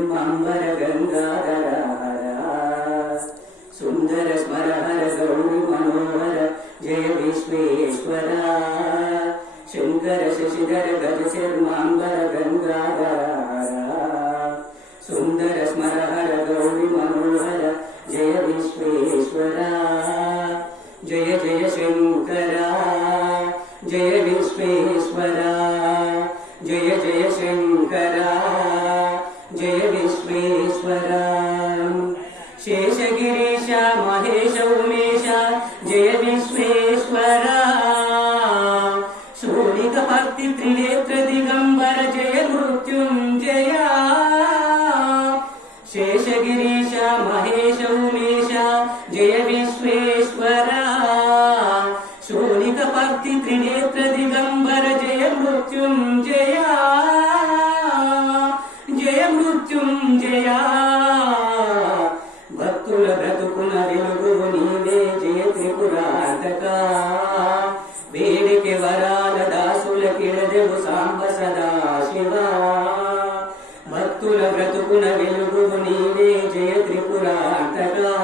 चर्मांबर गंगाधर सुंदर स्मर हर गौरी मनोहर जय विश्वेश्वरा शंकर शशिधर गज चर्मांबर गंगाधर सुंदर स्मर हर गौरी मनोहर जय विश्वेश्वरा जय जय शंकरा जय विश्वेश्वरा जय जय शंकरा जय विश्वेश्वरा शेषगिरीश महेश उमेश जय विश्वेश्वरा शूलिक भक्ति त्रिनेत्र दिगंबर जय मृत्युंजया शेषगिरीश महेश उमेश जय विश्वेश्वरा शूलिक भक्ति त्रिनेत्र दिगंबर जय मृत्युंजया जय मृत्युंजया भक्तुल ब्रतुकुन वेलुगु नीवे जय त्रिपुरांतका वेडिके वराल दासुल किळदेवु सांब सदा शिवा भक्तुल ब्रतुकुन वेलुगु नीवे जय त्रिपुरांतका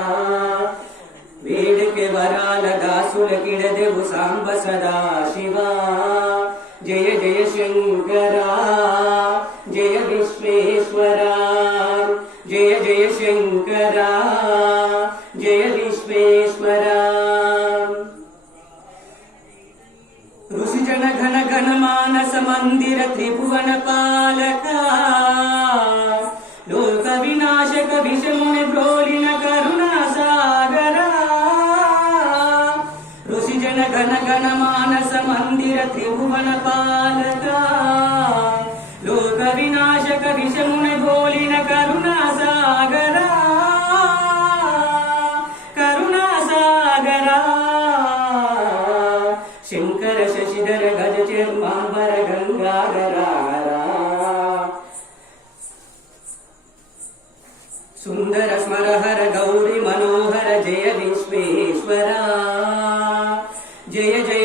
वेडिके वराल दासुल किळदेवु सांब सदा शिवा जय जय शंकरा जय विश्वेश्वरा जय जय शंकरा जय विश्वेश्वरा ऋषिजन घन घन मानस मंदिर त्रिभुवन पालका लोक विनाशक विषमुनि ब्रोलिन करुणा सागरा ऋषिजन घन घन मानस मंदिर त्रिभुवन पालका लोक विनाशक विषमुनि ब्रोलिन करुणा सागरा करुणा सागरा शंकर शशिधर गज चर्मांबर गंगाधर सुंदर स्मर हर गौरी मनोहर जय विश्वेश्वरा जय जय